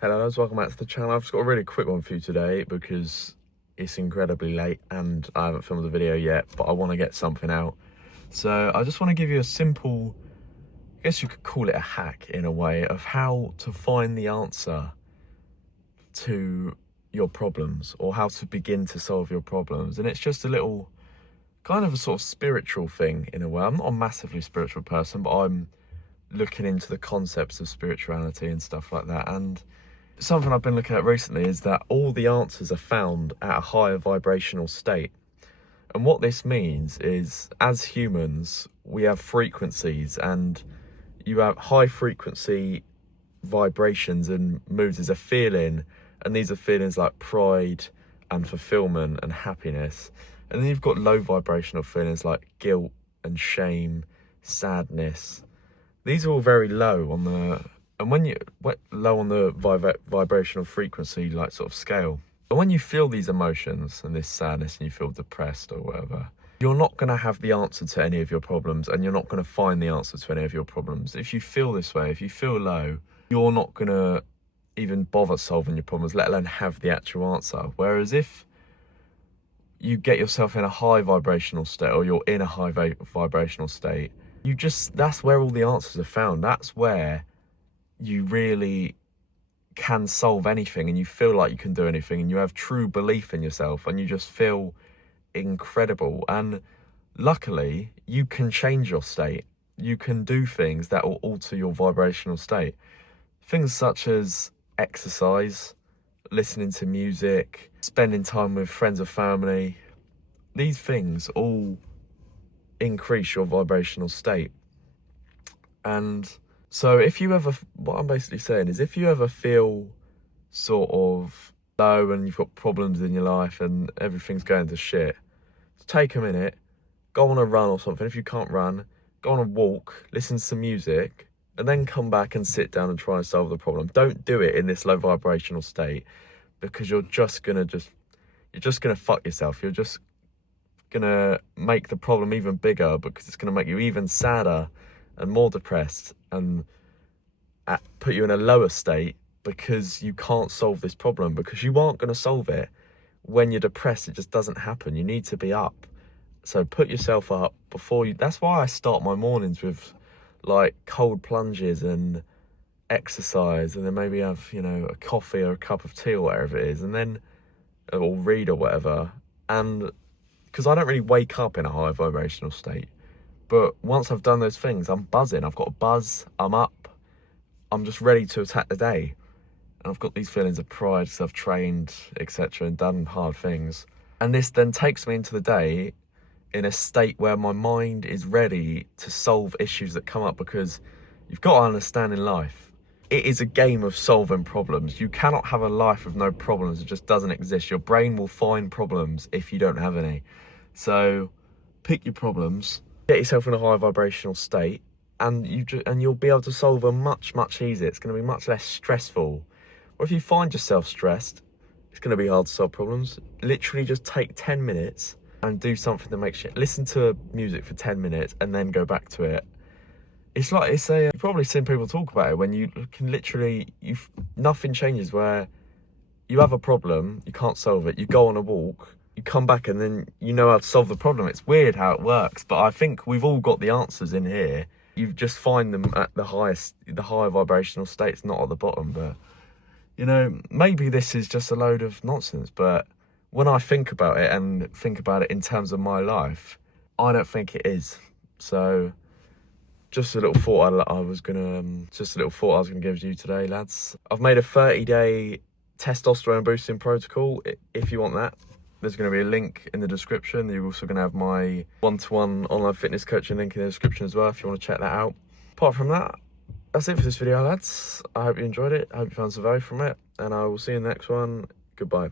Hello guys, welcome back to the channel. I've just got a really quick one for you today because it's incredibly late and I haven't filmed a video yet, but I want to get something out. So I just want to give you a simple, I guess you could call it a hack in a way, of how to find the answer to your problems or how to begin to solve your problems. And it's just a little, kind of a sort of spiritual thing in a way. I'm not a massively spiritual person, but I'm looking into the concepts of spirituality and stuff like that. And something I've been looking at recently is that all the answers are found at a higher vibrational state. And what this means is, as humans, we have frequencies, and you have high frequency vibrations and moods as a feeling, and these are feelings like pride and fulfillment and happiness. And then you've got low vibrational feelings like guilt and shame, sadness. These are all very low on the, and when you low on the vibrational frequency, like sort of scale. But when you feel these emotions and this sadness and you feel depressed or whatever, you're not going to have the answer to any of your problems, and you're not going to find the answer to any of your problems. If you feel this way, if you feel low, you're not going to even bother solving your problems, let alone have the actual answer. Whereas if you get yourself in a high vibrational state, or you're in a high vibrational state, that's where all the answers are found. That's where you really can solve anything, and you feel like you can do anything, and you have true belief in yourself, and you just feel incredible. And luckily, you can change your state. You can do things that will alter your vibrational state. Things such as exercise, listening to music, spending time with friends or family. These things all increase your vibrational state. And so if you ever, what I'm basically saying is, if you ever feel sort of low and you've got problems in your life and everything's going to shit, take a minute, go on a run or something. If you can't run, go on a walk, listen to some music, and then come back and sit down and try and solve the problem. Don't do it in this low vibrational state, because you're just gonna fuck yourself. You're just gonna make the problem even bigger, because it's gonna make you even sadder and more depressed, and put you in a lower state, because you can't solve this problem, because you aren't going to solve it. When you're depressed, it just doesn't happen. You need to be up. So put yourself up before you. That's why I start my mornings with like cold plunges and exercise, and then maybe have, a coffee or a cup of tea or whatever it is, and then, or read or whatever. And because I don't really wake up in a high vibrational state, but once I've done those things, I'm buzzing. I've got a buzz, I'm up, I'm just ready to attack the day. And I've got these feelings of pride because I've trained, etc., and done hard things. And this then takes me into the day in a state where my mind is ready to solve issues that come up, because you've got to understand in life, it is a game of solving problems. You cannot have a life with no problems. It just doesn't exist. Your brain will find problems if you don't have any. So pick your problems, get yourself in a high vibrational state, and you'll be able to solve them much easier. It's going to be much less stressful. Or if you find yourself stressed, it's going to be hard to solve problems. Literally just take 10 minutes and do something that makes you listen to music for 10 minutes and then go back to it. It's like, you've probably seen people talk about it, when you can literally, nothing changes, where you have a problem, you can't solve it, you go on a walk, you come back, and then you know how to solve the problem. It's weird how it works, but I think we've all got the answers in here. You just find them at the higher vibrational states, not at the bottom. But, maybe this is just a load of nonsense, but when I think about it, and think about it in terms of my life, I don't think it is. So just a little thought I was gonna give you today, lads. I've made a 30-day testosterone boosting protocol. If you want that, there's going to be a link in the description. You're also going to have my one-to-one online fitness coaching link in the description as well, if you want to check that out. Apart from that, that's it for this video, lads. I hope you enjoyed it. I hope you found some value from it, and I will see you in the next one. Goodbye.